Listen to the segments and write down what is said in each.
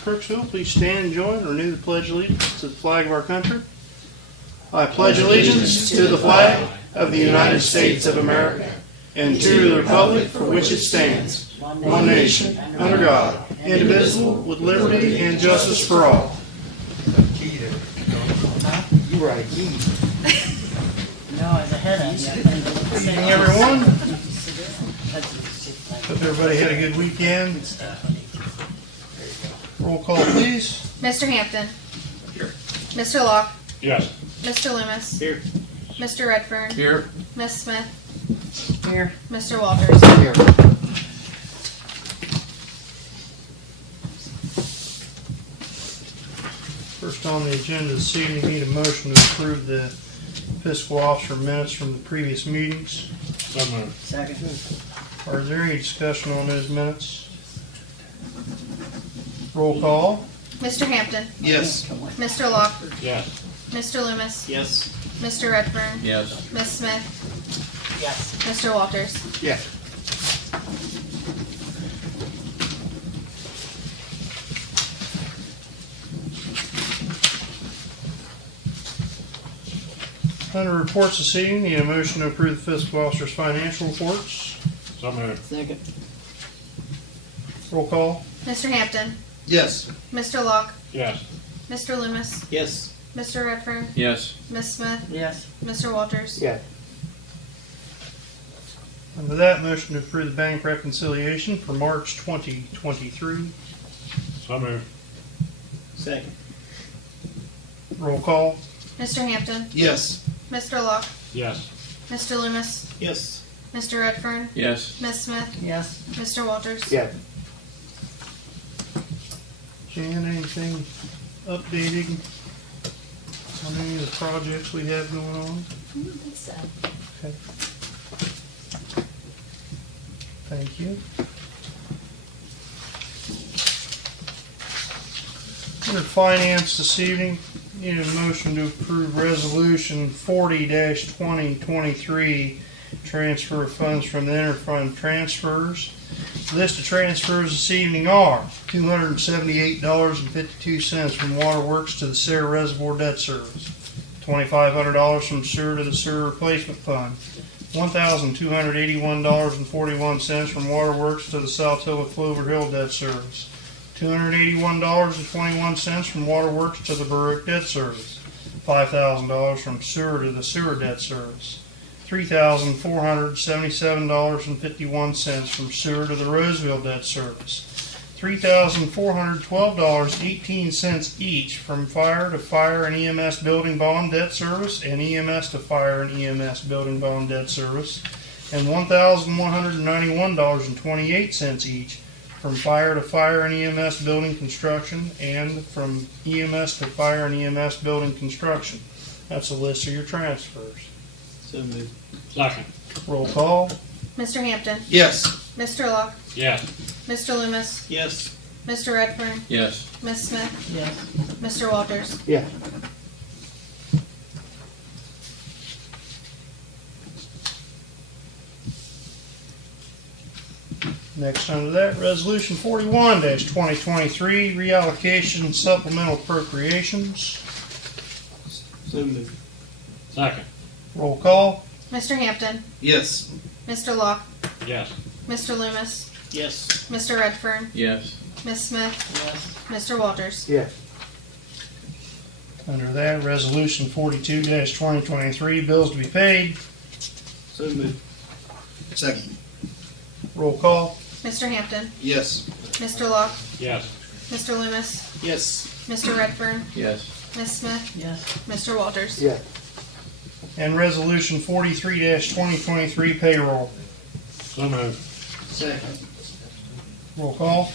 Crooksville, please stand and join and renew the Pledge of Allegiance to the flag of our country. I pledge allegiance to the flag of the United States of America and to the republic for which it stands, one nation, under God, indivisible, with liberty and justice for all. You were a key. No, I was ahead of you. Good evening, everyone. Hope everybody had a good weekend. Roll call, please. Mr. Hampton. Here. Mr. Locke. Yes. Mr. Loomis. Here. Mr. Redfern. Here. Miss Smith. Here. Mr. Walters. Here. First on the agenda this evening, need a motion to approve the fiscal officer minutes from the previous meetings. So moved. Second. Is there any discussion on those minutes? Roll call. Mr. Hampton. Yes. Mr. Locke. Yes. Mr. Loomis. Yes. Mr. Redfern. Yes. Miss Smith. Yes. Mr. Walters. Yes. Under reports this evening, need a motion to approve the fiscal officer's financial reports. So moved. Second. Roll call. Mr. Hampton. Yes. Mr. Locke. Yes. Mr. Loomis. Yes. Mr. Redfern. Yes. Miss Smith. Yes. Mr. Walters. Yeah. Under that, motion to approve the bank reconciliation for March 2023. So moved. Second. Roll call. Mr. Hampton. Yes. Mr. Locke. Yes. Mr. Loomis. Yes. Mr. Redfern. Yes. Miss Smith. Yes. Mr. Walters. Yeah. Jan, anything updating on any of the projects we have going on? I don't think so. Okay. Thank you. Under finance this evening, need a motion to approve resolution 40-2023, transfer of funds from the interfund transfers. List of transfers this evening are $278.52 from Waterworks to the Sarah Reservoir Debt Service, $2,500 from sewer to the sewer replacement fund, $1,281.41 from Waterworks to the Saltillo Clover Hill Debt Service, $281.21 from Waterworks to the Baruch Debt Service, $5,000 from sewer to the sewer debt service, $3,477.51 from sewer to the Roseville debt service, $3,412.18 each from fire to fire and EMS building bond debt service and EMS to fire and EMS building bond debt service, and $1,191.28 each from fire to fire and EMS building construction and from EMS to fire and EMS building construction. That's a list of your transfers. So moved. Second. Roll call. Mr. Hampton. Yes. Mr. Locke. Yes. Mr. Loomis. Yes. Mr. Redfern. Yes. Miss Smith. Yes. Mr. Walters. Yeah. Next under that, Resolution 41-2023, reallocation supplemental appropriations. So moved. Second. Roll call. Mr. Hampton. Yes. Mr. Locke. Yes. Mr. Loomis. Yes. Mr. Redfern. Yes. Miss Smith. Yes. Mr. Walters. Yeah. Under that, Resolution 42-2023, bills to be paid. So moved. Second. Roll call. Mr. Hampton. Yes. Mr. Locke. Yes. Mr. Loomis. Yes. Mr. Redfern. Yes. Miss Smith. Yes. Mr. Walters. Yeah. And Resolution 43-2023, payroll. So moved. Second. Roll call.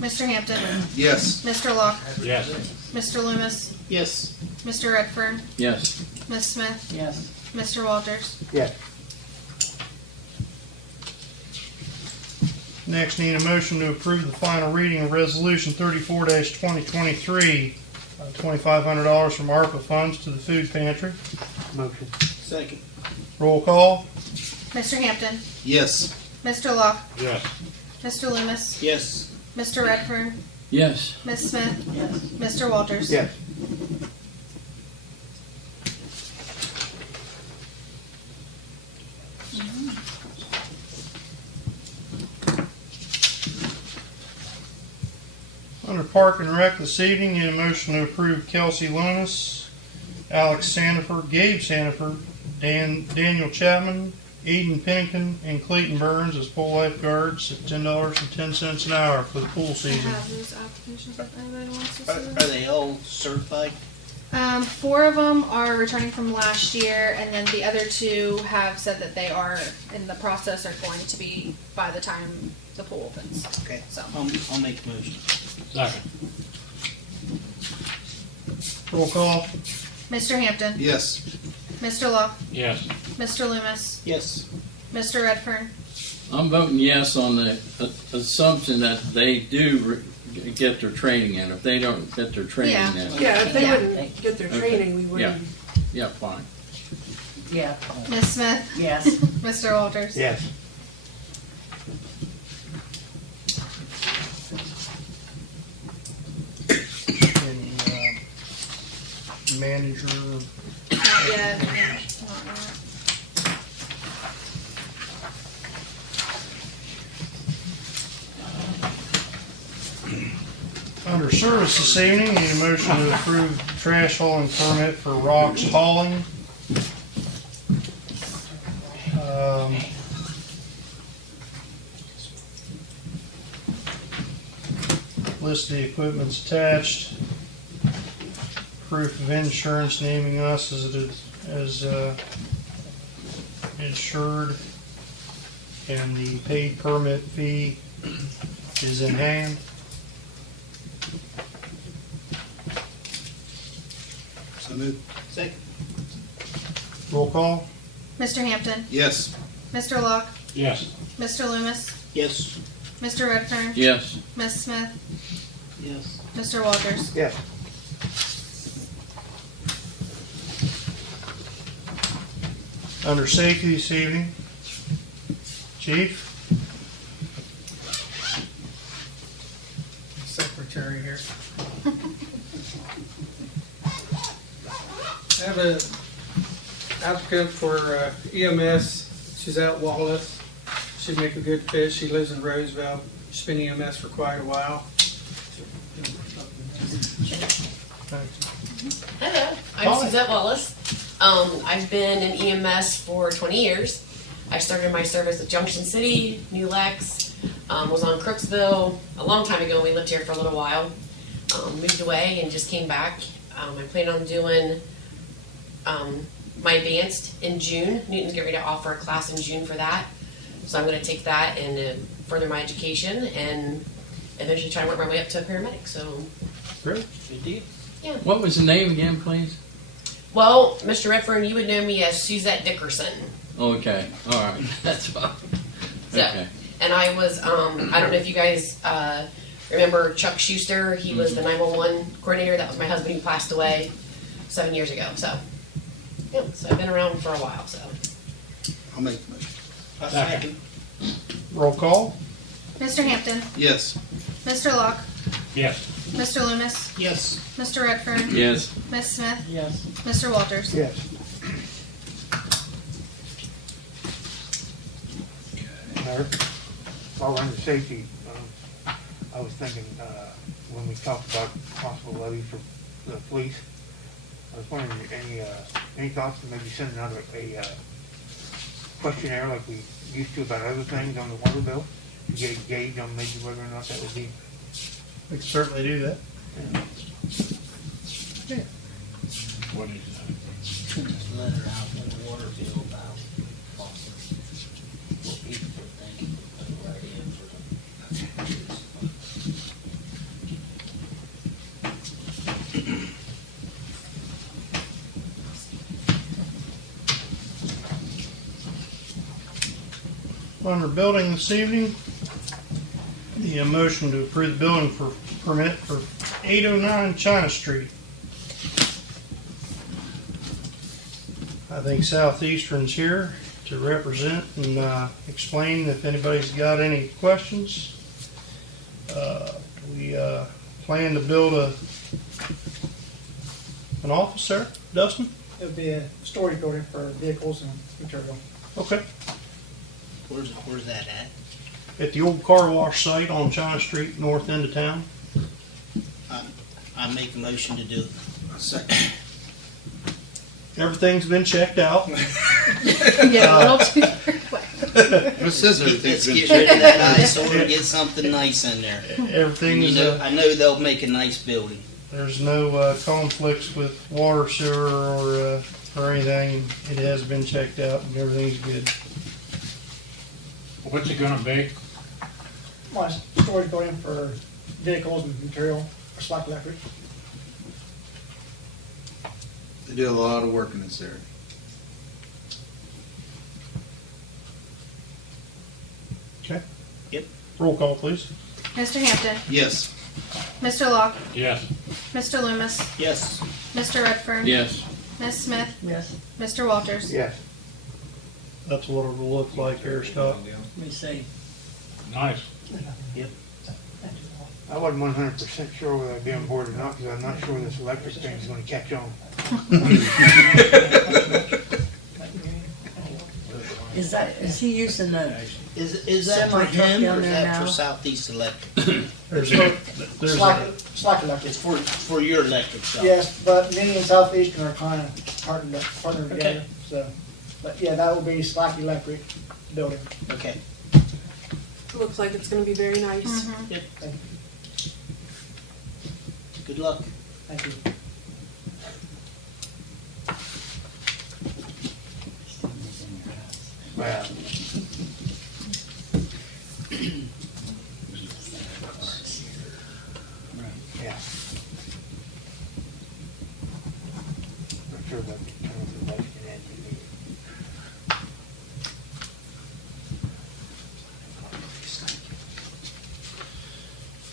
Mr. Hampton. Yes. Mr. Locke. Yes. Mr. Loomis. Yes. Mr. Redfern. Yes. Miss Smith. Yes. Mr. Walters. Yeah. Next, need a motion to approve the final reading of Resolution 34-2023, $2,500 from ARPA funds to the food pantry. Motion. Second. Roll call. Mr. Hampton. Yes. Mr. Locke. Yes. Mr. Loomis. Yes. Mr. Redfern. Yes. Ms. Smith? Yes. Mr. Walters? Yes. Under Park and Rec this evening, need a motion to approve Kelsey Lunas, Alex Sandifer, Gabe Sandifer, Daniel Chapman, Eden Pennington, and Clayton Burns as pool lifeguards at $10.10 an hour for the pool I season. have those applications if anybody wants to see Are them. they all certified? 4 of them are returning from last year, and then the other 2 have said that they are in the process or going to be by the time the pool opens. Okay. So. I'll make the motion. Second. Roll call. Mr. Hampton? Yes. Mr. Locke? Yes. Mr. Loomis? Yes. Mr. Redfern? I'm voting yes on the assumption that they do get their training in. If they don't get their training Yeah. in. Yeah, if they Yeah. wouldn't get their Okay. training, we Yeah. wouldn't. Yeah, fine. Yeah. Ms. Smith? Yes. Mr. Walters? Yes. And, manager. Not yet. Not yet. Under service this evening, need a motion to approve trash hauling permit for Rocks Hauling. List of the equipment's attached. Proof of insurance naming us as insured. And the paid permit fee is in hand. So moved. Second. Roll call. Mr. Hampton? Yes. Mr. Locke? Yes. Mr. Loomis? Yes. Mr. Redfern? Yes. Ms. Smith? Yes. Mr. Walters? Yes. Under safety this evening, Chief. Secretary here. I have a applicant for EMS. She's out Wallace. She'd make a good fit. She lives in Roseville. She's been EMS for quite a while. Hello, I'm Suzette Wallace. I've been in EMS for 20 years. I started my service at Junction City, New Lex, was on Crooksville a long time ago. We lived here for a little while. Moved away and just came back. I plan on doing my advanced in June. Newton's getting ready to offer a class in June for that. So I'm going to take that and further my education and eventually try to work my way up to a paramedic. So, Great. Good deal. yeah. What was the name again, please? Well, Mr. Redfern, you would know me as Suzette Dickerson. Okay, all right, that's fine. So, Okay. and I was, I don't know if you guys remember Chuck Schuster. He was the 911 coordinator. That was my husband who passed away 7 years ago. So, yeah, so I've been around for a while. So, I'll make the motion. Second. Roll call. Mr. Hampton? Yes. Mr. Locke? Yes. Mr. Loomis? Yes. Mr. Redfern? Yes. Ms. Smith? Yes. Mr. Walters? Yes. Mayor, while we're under safety, I was thinking, when we talked about possible levy for the police, I was wondering, any thoughts to maybe sending out a questionnaire like we used to about other things on the water bill, to get a gauge on maybe whether or not that would be. We can certainly do that. What is that? Letter out on the water bill about what people were thinking, put it right in for the. Under building this evening, the motion to approve the building for permit for 809 China Street. I think Southeastern's here to represent and explain if anybody's got any questions. We plan to build an office there, Dustin? It would be a storage building for vehicles and material. Okay. Where's that at? At the old car wash site on China Street, north end of town. I make a motion to do it. Second. Everything's been checked out. Yeah, a little too quick. It says Let's get rid of that eyesore and get something nice in there. Everything is, I know they'll make a nice building. there's no conflicts with water, sewer, or anything. It has been checked out and everything's good. What's it gonna be? Well, it's a storage building for vehicles and material for Slack Electric. They do a lot of work in this area. Okay? Yep. Roll call, please. Mr. Hampton, Yes. Mr. Locke, Yes. Mr. Loomis, Yes. Mr. Redfern, Yes. Ms. Smith, Yes, Mr. Walters. Yes. That's what it will look like here, Scott. let me see. Nice. I wasn't 100% sure whether I'd be on board or not, because I'm not sure this electric thing is gonna catch on. Is he using the, Is that for Semi-truck him down or is there that for now? Southeast Electric? There's Slack Electric. It's for your electric shop. Yes, but Mini and Southeastern are kind of partnered together, so. But yeah, that will be Slack Electric building. Okay. Looks like it's gonna be very nice. Mhm. Good luck. Thank you. Well, yeah. I'm sure that kind of the light can add to it.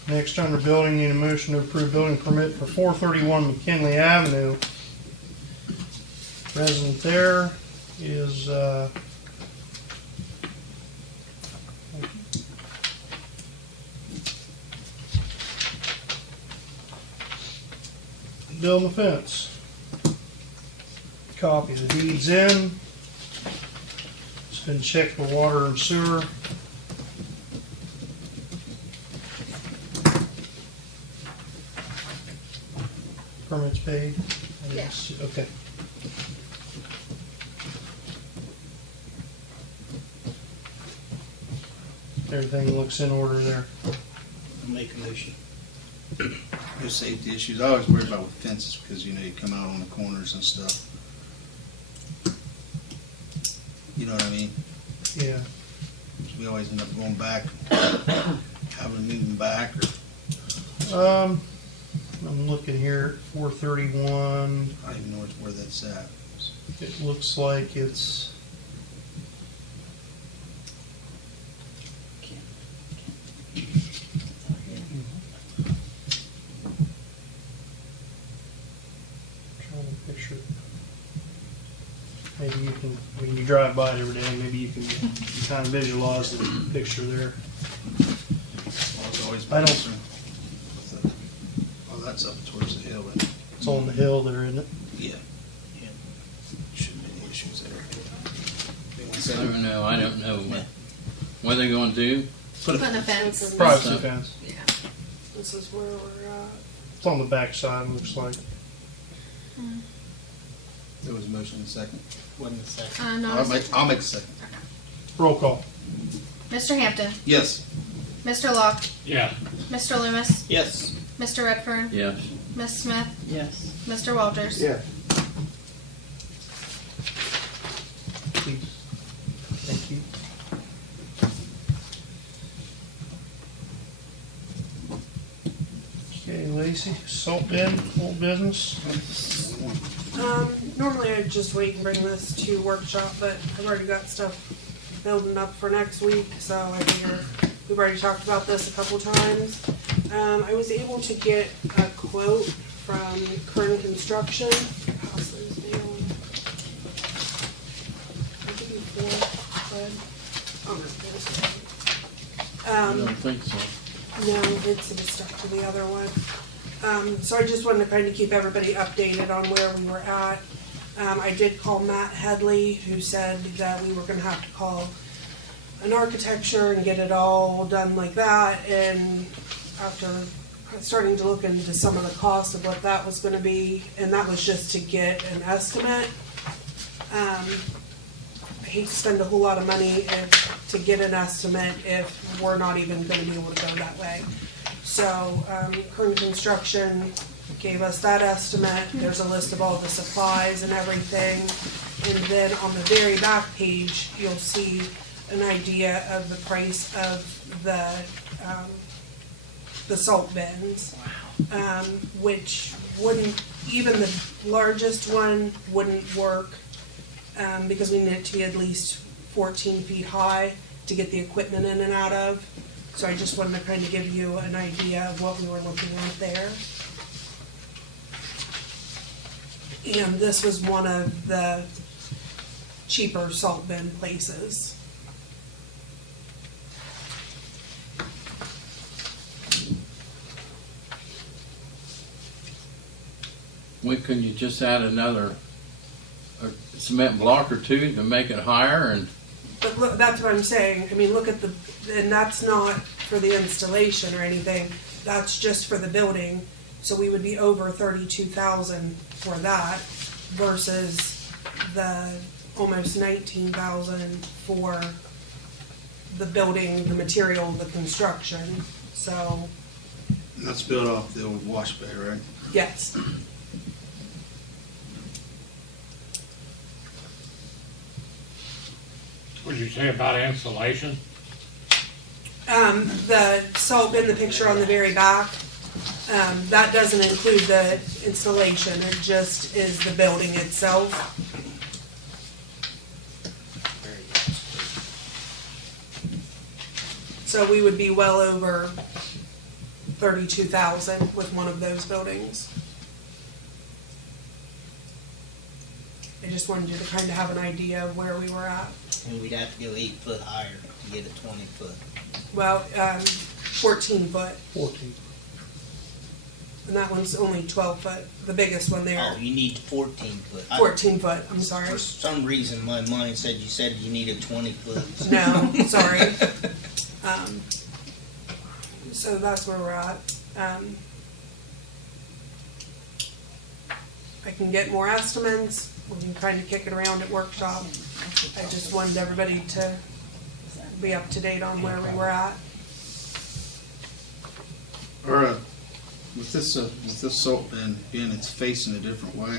Next, under building, need a motion to approve building permit for 431 McKinley Avenue. Resident there is, building the fence. Copy of the deeds in. It's been checked for water and sewer. Permits paid? Yes. Okay. Everything looks in order there. I'll make a motion. No safety issues. I always worry about with fences because, you know, you come out on the corners and stuff. You know what I mean? Yeah. So we always end up going back, having to move them back or, I'm looking here at 431. I don't even know where that's at. It looks like it's, trying to picture. Maybe you can, when you drive by it every day, maybe you can kind of visualize the picture there. It's always I don't- concerned with the- oh, that's up towards the hill, but It's on the hill there, isn't it? yeah. Yeah. Shouldn't be any issues there. I don't know what they're gonna do. Putting a fence. Privacy Stuff. fence. Yeah. This is where we're at. It's on the back side, looks like. There was a motion in a second. Wasn't a second. No, I'll make a second. Roll call. Mr. Hampton, Yes. Mr. Locke, Yeah. Mr. Loomis, Yes. Mr. Redfern, Yes. Ms. Smith, Yes, Mr. Walters. Yes. Please. Thank you. Okay, Lacey, salt bin, old business. Normally I'd just wait and bring this to workshop, but I've already got stuff building up for next week, so I figure we've already talked about this a couple times. I was able to get a quote from Kern Construction. How's those down? I'll give you 4, bud. Oh, no, there's one. I don't think so. No, it's stuck to the other one. So I just wanted to kind of keep everybody updated on where we were at. I did call Matt Headley, who said that we were gonna have to call an architecture and get it all done like that, and after starting to look into some of the costs of what that was gonna be, and that was just to get an estimate. I hate to spend a whole lot of money to get an estimate if we're not even gonna be able to go that way. So, Kern Construction gave us that estimate. There's a list of all the supplies and everything. And then on the very back page, you'll see an idea of the price of the salt bins. Which wouldn't, even the largest one wouldn't work, because we need it to be at least 14 feet high to get the equipment in and out of. So I just wanted to kind of give you an idea of what we were looking at there. And this was one of the cheaper salt bin places. Couldn't you just add another cement block or two to make it higher? And But look, that's what I'm saying. I mean, look at and that's not for the installation or anything. That's just for the building. So we would be over 32,000 for that versus the almost 19,000 for the building, the material, the construction. So, That's built off the old wash bay, right? yes. What did you say about insulation? The salt bin, the picture on the very back, that doesn't include the installation. It just is the building itself. So we would be well over 32,000 with one of those buildings. I just wanted you to kind of have an idea of where we were at. And we'd have to go 8 foot higher to get a 20 foot. Well, 14 foot, 14. and that one's only 12 foot, the biggest one there. Oh, you need 14 foot. 14 foot, I'm sorry. For some reason, my mind said you said you needed 20 foot. No, sorry. So that's where we're at. I can get more estimates. We can kind of kick it around at workshop. I just wanted everybody to be up to date on where we were at. Or, with this salt bin being it's facing a different way,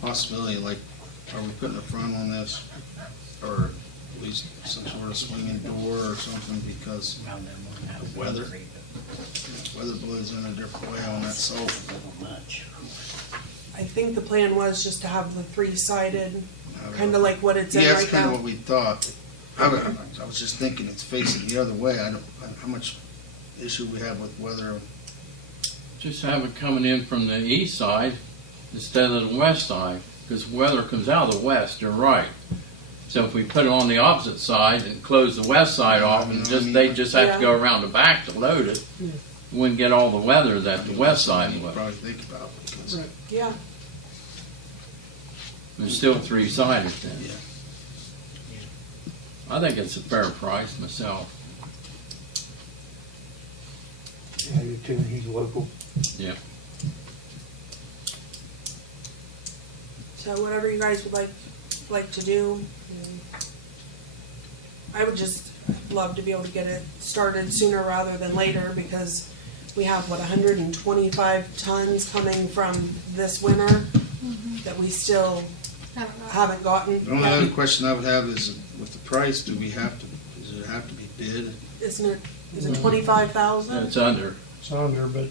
possibility, like, are we putting a front on this? Or at least some sort of swinging door or something, because weather blows in a different way on that salt. I think the plan was just to have the three-sided, kind of like what it's in Yeah, right that's kind of now. what we thought. I was just thinking it's facing the other way. How much issue we have with weather. just have it coming in from the east side instead of the west side, because weather comes out of the west, you're right. So if we put it on the opposite side and close the west side off, and they just have to go around the back to load it, we wouldn't get all the weather that the west side You would. probably think about, because Yeah, It's still three-sided then. Yeah. I think it's a fair price myself. Yeah, you too, and he's local. Yeah. so whatever you guys would like to do. I would just love to be able to get it started sooner rather than later, because we have, 125 tons coming from this winter that we still I don't know. haven't gotten. the only other question I would have is, with the price, does it have to be bid? Isn't it, is it 25,000? It's under. It's under, but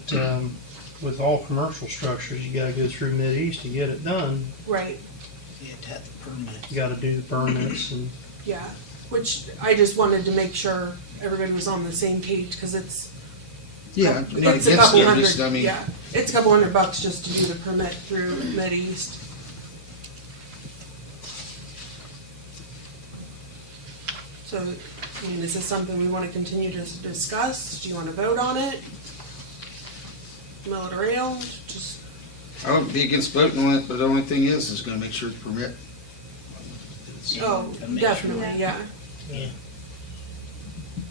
with all commercial structures, you gotta go through Mideast to get it done. Right, You have to have the permit. You gotta do the permits and yeah, which I just wanted to make sure everybody was on the same page, because it's, Yeah, I'm not it's a against couple it, hundred, just, I mean, yeah, it's a couple $100 just to do the permit through Mideast. So, I mean, is this something we want to continue to discuss? Do you want to vote on it? mill it around, just, I wouldn't be against voting on it, but the only thing is gonna make sure it's permit. oh, And make sure- definitely, yeah. Yeah.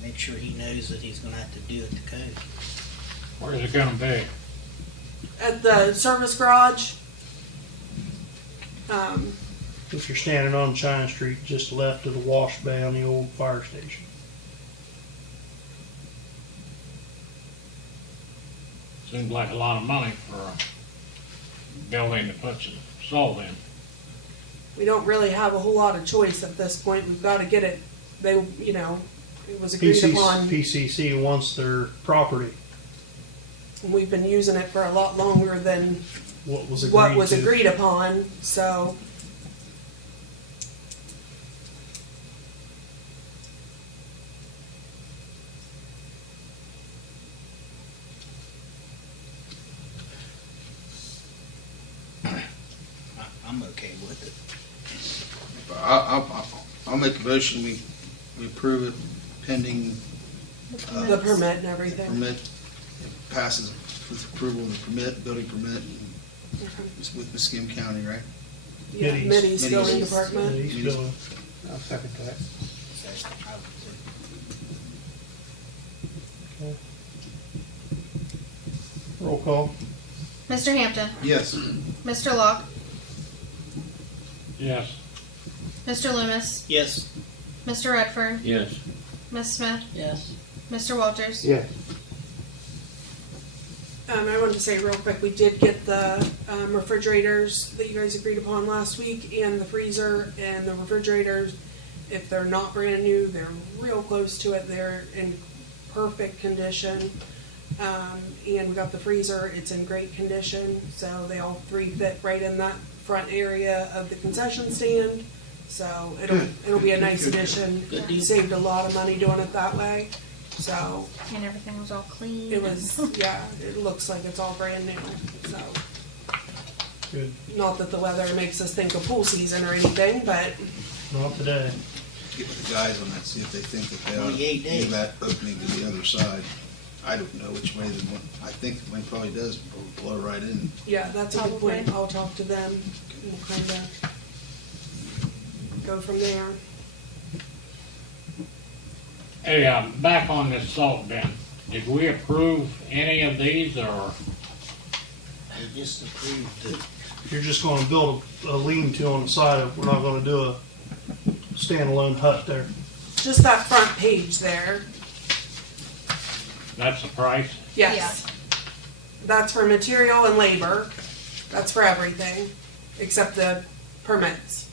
Make sure he knows that he's gonna have to do it to code. Where's it gonna be? At the service garage, If you're standing on China Street, just left of the wash bay on the old fire station. Seems like a lot of money for a building to put some salt in. we don't really have a whole lot of choice at this point. We've got to get it, it was agreed upon. PCC wants their property. And we've been using it for a lot longer than What was agreed what was to. agreed upon, so. I'm okay with it. I'll make a motion, we approve it pending. The permit and everything. Permit, it passes with approval of the permit, building permit, it's with Muskim County, right? Yeah, Middies. Middies building Middies. department. He's building. I'll second that. So I would say- Roll call. Mr. Hampton, Yes. Mr. Locke, Yes. Mr. Loomis, Yes, Mr. Redfern, Yes. Ms. Smith, Yes. Mr. Walters. Yes. I wanted to say real quick, we did get the refrigerators that you guys agreed upon last week, and the freezer, and the refrigerators, if they're not brand new, they're real close to it, they're in perfect condition. And we got the freezer, it's in great condition, so they all three fit right in that front area of the concession stand. So it'll be a nice addition. Good deal. Saved a lot of money doing it that way, so. And everything was all clean. It was, yeah, it looks like it's all brand new, so. Good. Not that the weather makes us think of pool season or anything, but Not today. Get with the guys on that, see if they think that they ought to 28 days. leave that opening to the other side. I don't know which way they want, I think the wind probably does blow right in. yeah, that's a good Probably. point. I'll talk to them and we'll kind of go from there. Hey, back on this salt bin, did we approve any of these, or? they just approved the, You're just gonna build a lean-to on the side of, we're not gonna do a standalone hut there. Just that front page there, That's the price? yes. That's for material and labor. That's for everything, except the permits.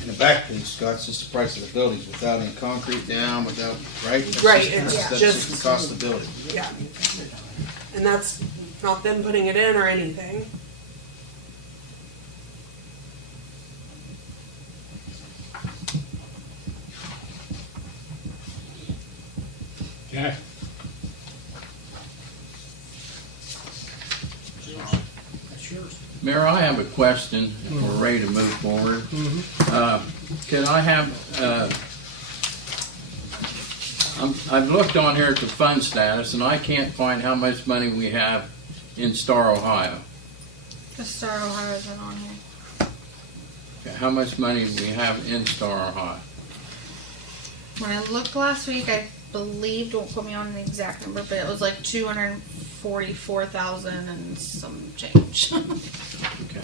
In the back page, Scott, it's just the price of the buildings without any concrete down, without, right? That's Right, just- it's That's just- just the cost of the building. Yeah. And that's not them putting it in or anything. Okay. that's yours. Mayor, I have a question if we're ready to move forward. Can I have, I've looked on here at the fund status and I can't find how much money we have in Star, Ohio. The Star Ohio isn't on here. How much money do we have in Star, Ohio? When I looked last week, I believe, don't quote me on the exact number, but it was like 244,000 and some change. Okay.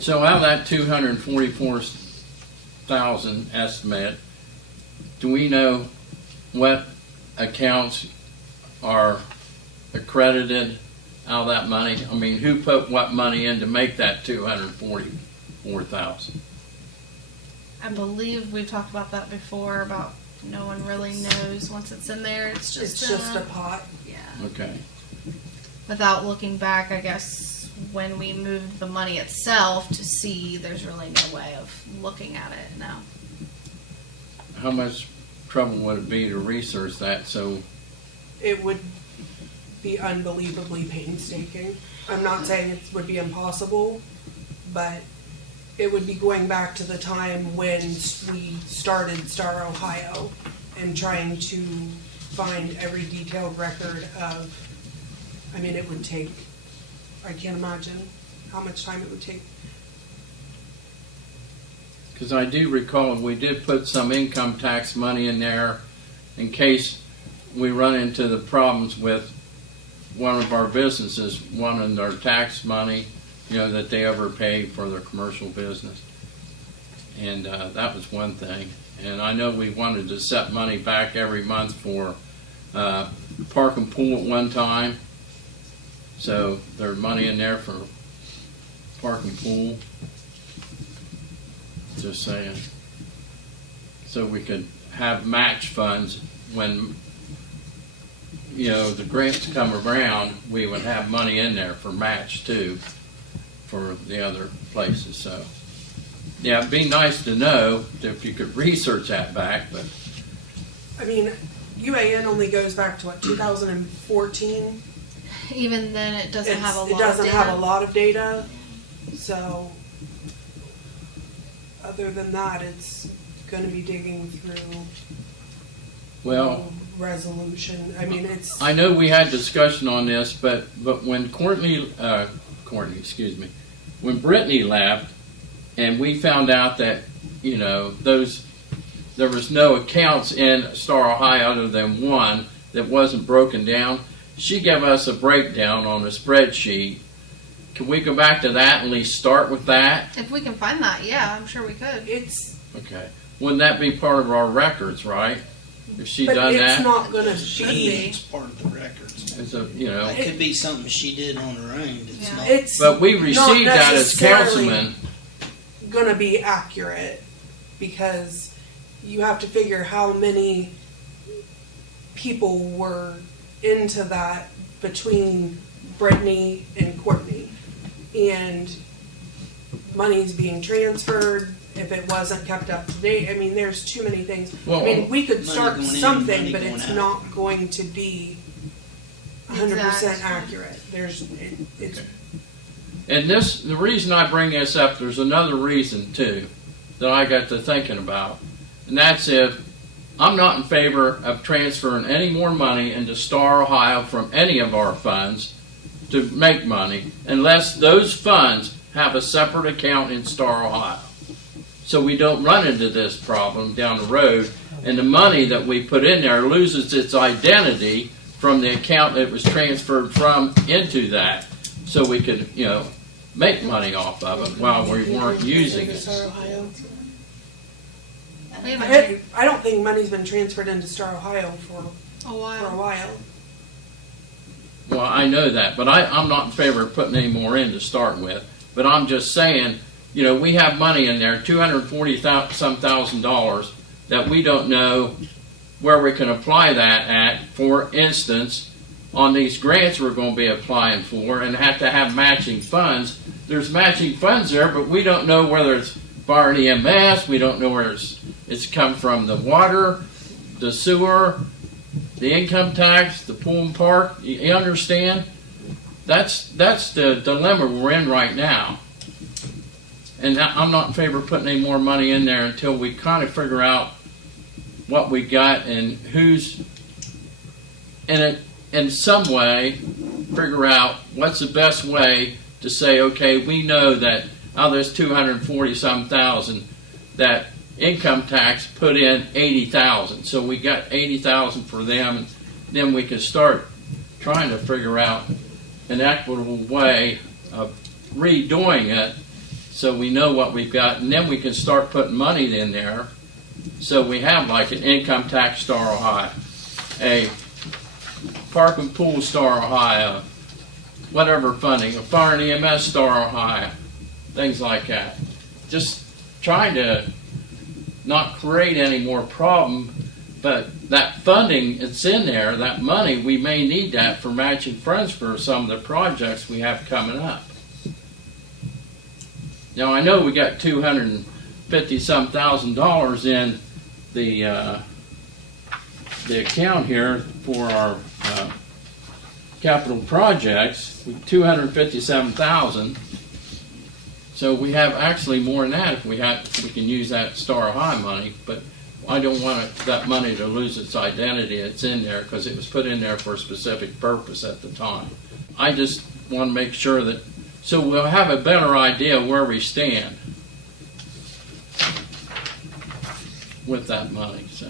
So out of that 244,000 estimate, do we know what accounts are accredited out of that money? I mean, who put what money in to make that 244,000? I believe we've talked about that before, about no one really knows once it's in there. It's just a pot. yeah. Okay. Without looking back, I guess when we moved the money itself to see, there's really no way of looking at it now. How much trouble would it be to research that? So, It would be unbelievably painstaking. I'm not saying it would be impossible, but it would be going back to the time when we started Star Ohio and trying to find every detailed record of I mean, it would take, I can't imagine how much time it would take. Because I do recall we did put some income tax money in there in case we run into the problems with one of our businesses wanting their tax money, that they overpay for their commercial business. And that was one thing. And I know we wanted to set money back every month for park and pool at one time. So there's money in there for park and pool. Just saying. So we could have match funds when, the grants come around, we would have money in there for match too, for the other places. So, yeah, it'd be nice to know if you could research that back, but. I mean, UAN only goes back to what, 2014? Even then, it doesn't have a lot. It doesn't of have data. a lot of data, so other than that, it's going to be digging through. Well, resolution. I mean, it's. I know we had discussion on this, but when when Brittany left, and we found out that there was no accounts in Star Ohio other than one that wasn't broken down. She gave us a breakdown on a spreadsheet. Can we go back to that and at least start with that? If we can find that, yeah, I'm sure we could. It's. Okay. Wouldn't that be part of our records, right? If she But done it's that? not going to She be. is part of the records. It's a, It could be something she did on her own. It's Yeah. not. It's but we received not that as necessarily councilmen. going to be accurate because you have to figure how many people were into that between Brittany and Courtney, and money's being transferred. If it wasn't kept up to date, I mean, there's too many things. Well, I mean, we could money start going in, something, money but going it's out. not going to be 100% Exact. accurate. It's Okay. And the reason I bring this up, there's another reason too that I got to thinking about, and that's if I'm not in favor of transferring any more money into Star Ohio from any of our funds to make money unless those funds have a separate account in Star Ohio. So we don't run into this problem down the road, and the money that we put in there loses its identity from the account that it was transferred from into that, so we could, make money off of it while we weren't using it. We haven't I don't think money's been transferred into Star Ohio for a a while. while. Well, I know that, but I'm not in favor of putting any more in to start with. But I'm just saying, we have money in there, $240,000 that we don't know where we can apply that at. For instance, on these grants we're going to be applying for and have to have matching funds. There's matching funds there, but we don't know whether it's fire and EMS. We don't know where it's come from, the water, the sewer, the income tax, the pool and park. You understand? That's the dilemma we're in right now. And I'm not in favor of putting any more money in there until we kind of figure out what we got and who's in it in some way, figure out what's the best way to say, okay, we know that out of this 240-some-thousand, that income tax put in 80,000. So we got 80,000 for them, and then we can start trying to figure out an equitable way of redoing it so we know what we've got, and then we can start putting money in there so we have like an income tax Star Ohio, a park and pool Star Ohio, whatever funding, a fire and EMS Star Ohio, things like that. Just trying to not create any more problem, but that funding that's in there, that money, we may need that for matching funds for some of the projects we have coming up. Now I know we got $250,000 in the account here for our capital projects, $257,000. So we have actually more than that if we can use that Star Ohio money, but I don't want that money to lose its identity. It's in there because it was put in there for a specific purpose at the time. I just want to make sure that, so we'll have a better idea where we stand with that money, so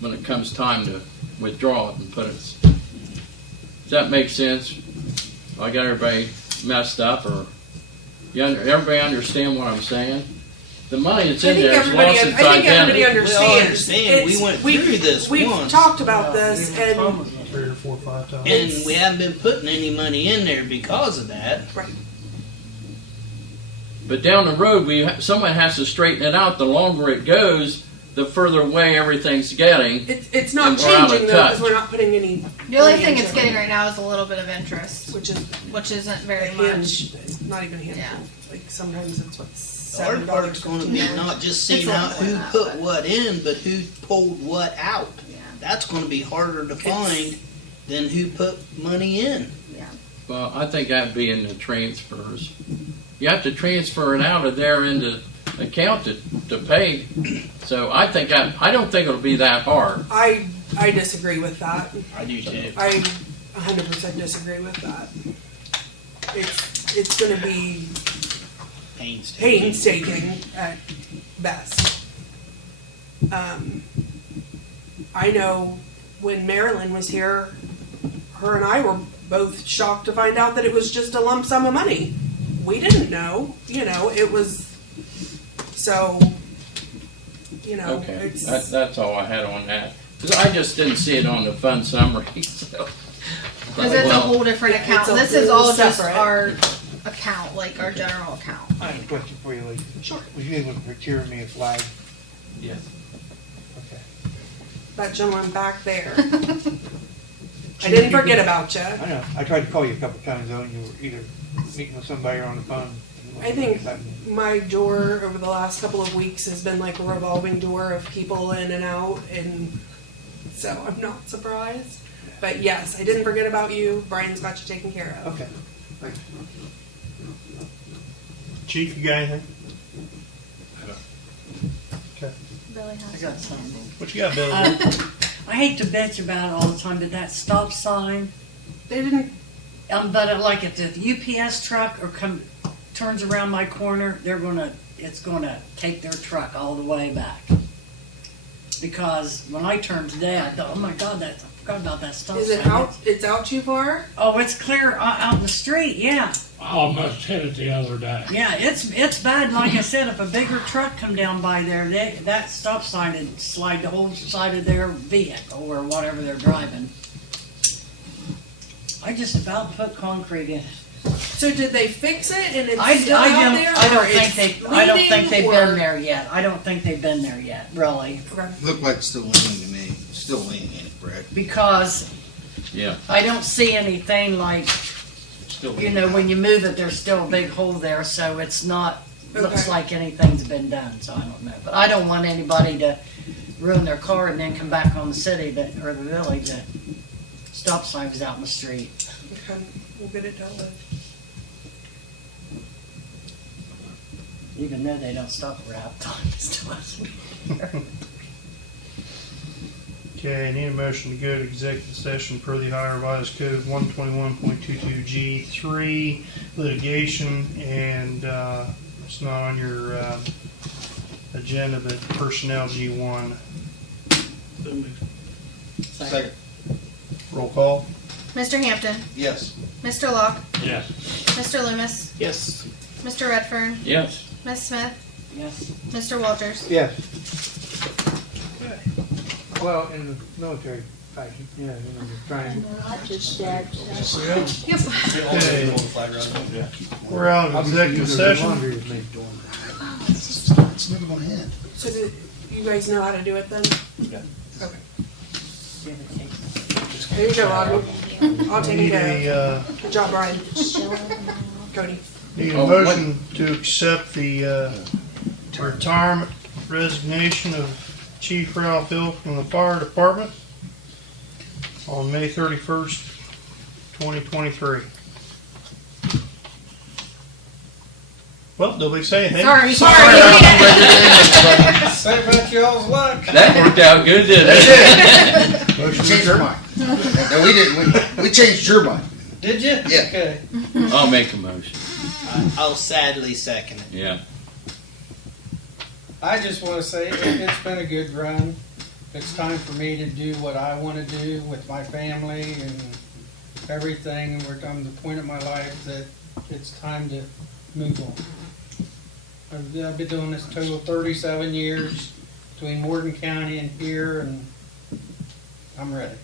when it comes time to withdraw it and put it. Does that make sense? I got everybody messed up, or everybody understand what I'm saying? The money that's in there is lost its I think everybody identity. We all understands. understand. We went through this We've once. talked about this, and 3 or 4 or 5 times. And we haven't been putting any money in there because of that. But down the road, someone has to straighten it out. The longer it goes, the further away everything's getting. it's not And we're out of changing though, touch. because we're not putting any. The only money thing into it's it, getting right now is a little bit of interest, which isn't very a much. hand- not even a handful. Like sometimes it's what The hard $7. part's going to be not just seeing It's out not who that, put but- what in, but who pulled what out. Yeah. That's going to be harder to find than who put money in. Well, I think that'd be in the transfers. You have to transfer it out of there into account to pay. So I don't think it'll be that hard. I disagree with that. I do too. I 100% disagree with that. It's going to be painstaking at best. I know when Marilyn was here, her and I were both shocked to find out that it was just a lump sum of money. We didn't know, it was, so, Okay, it's. that's all I had on that. 'Cause I just didn't see it on the fund summary, so. Because it's a Well, whole different Yeah, account. it's a This is whole all just separate. our account, like our general account. I have a question for you, Lee. Sure. Was you able to procure me a flag? Yes. Okay. That gentleman back there. I didn't forget about you. I know. I tried to call you a couple times though, and you were either meeting with somebody or on the phone. I think my door over the last couple of weeks has been like a revolving door of people in and out, and so I'm not surprised. But yes, I didn't forget about you. Brian's got you taken care of. Okay. Thanks. Chief, you got anything? Okay. Billy has I got something. What you got, Billy? I hate to bitch about it all the time, but that stop sign, They didn't. but like if the UPS truck turns around my corner, it's gonna take their truck all the way back. Because when I turned today, I thought, oh my God, I forgot about that stop sign. Is it out? It's out too far. Oh, it's clear out in the street, yeah. I almost hit it the other day. Yeah, it's bad. And like I said, if a bigger truck come down by there, that stop sign would slide the whole side of their vehicle or whatever they're driving. I just about put concrete in it. So did they fix it and it's I still out there? don't or think it's I don't think leaning, they've or- been there yet. I don't think they've been there yet, really, Okay. Looked like it's still leaning to me. Still leaning, correct? because Yeah. I don't see anything like, Still when you move it, there's still a big hole there, so it's not, looks Okay. like anything's been done, so I don't know. But I don't want anybody to ruin their car and then come back on the city or the village that stop sign was out in the street. Okay. We'll get it dealt with. Even though they don't stop for half time, it still doesn't. Okay, need a motion to go to executive session per the Ohio Revised Code 121.22G3 litigation, and it's not on your agenda, but personnel G1. Second. Roll call. Mr. Hampton, Yes. Mr. Locke, Yes. Mr. Loomis, Yes. Mr. Redfern, Yes. Ms. Smith, Yes. Mr. Walters. Yes. Well, in the military fashion, you're trying. Yep. Okay, we're out of executive session. It's never going to end. So do you guys know how to do it then? Yeah. Okay. There you go, Robbie. I'll take Need it. a, Good job, Brian. Cody. need a motion to accept the retirement resignation of Chief Ralph Hill from the fire department on May 31st, 2023. Well, nobody say anything. Sorry. Say about y'all's luck. That worked out good, didn't it? Motion Changed your adjourned. mind. No, we didn't. We changed your mind. Did you? Yeah. Okay. I'll make a motion. I'll sadly second it. Yeah. I just want to say it's been a good run. It's time for me to do what I want to do with my family and everything. And we're done the point of my life that it's time to move on. I've been doing this total 37 years between Morgan County and here, and I'm ready.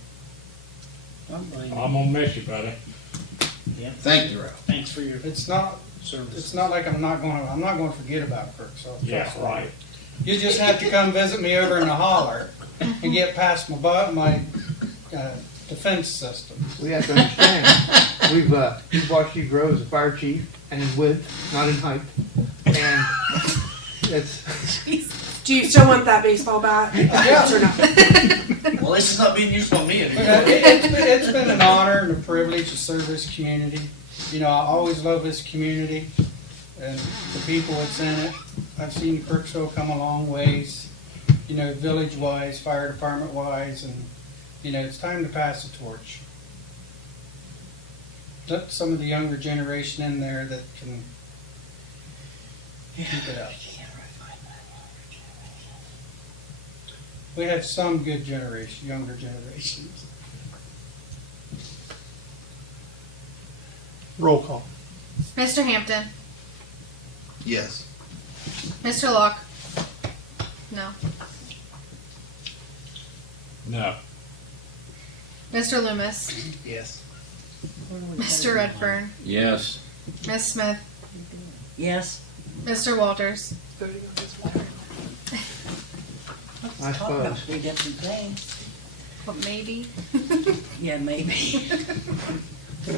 I'm gonna miss you, buddy. Thank you, Ralph. Thanks for your It's not service. like I'm not going to forget about Crooksville. Yeah, right. You just have to come visit me over in the holler and get past my defense system. We have to understand, we've watched you grow as a fire chief and in width, not in height. And it's, Do you still want that baseball bat? Yes or no? Well, this is not being used on me anymore. It's been an honor and a privilege to serve this community. You know, I always love this community and the people that's in it. I've seen Crooksville come a long ways, you know, village-wise, fire department-wise, and, you know, it's time to pass the torch. Let some of the younger generation in there that can keep it up. We have some good generation, younger generations. Roll call. Mr. Hampton, Yes. Mr. Locke. No. No. Mr. Loomis, Yes. Mr. Redfern, Yes. Miss Smith, Yes. Mr. Walters. I Talk about suppose. three different things. Well, maybe. Yeah, maybe.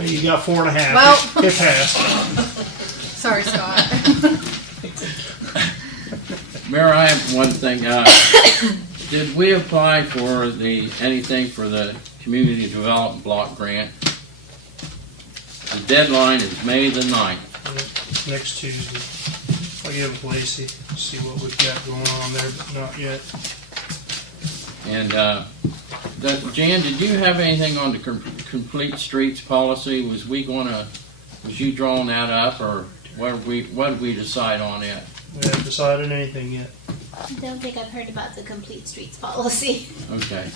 You got 4.5. Well- It passed. Sorry, Scott. Mayor, I have one thing. Did we apply for anything for the community development block grant? The deadline is May the 9th. Next Tuesday. I'll get with Lacey, see what we've got going on there, but not yet. And Jan, did you have anything on the complete streets policy? Was you drawing that up, or what did we decide on it? We haven't decided anything yet. I don't think I've heard about the complete streets policy. Okay. Is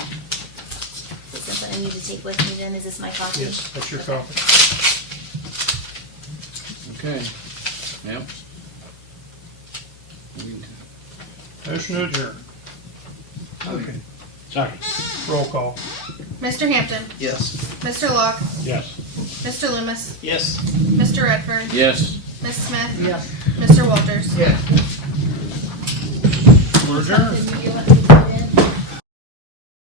this something I need to take with me then? Is this my copy? Yes, that's your copy. Okay. Yep. Motion to adjourn. okay. Second. Roll call. Mr. Hampton, Yes. Mr. Locke, Yes. Mr. Loomis, Yes. Mr. Redfern, Yes. Miss Smith, Yes. Mr. Walters. We're adjourned. Something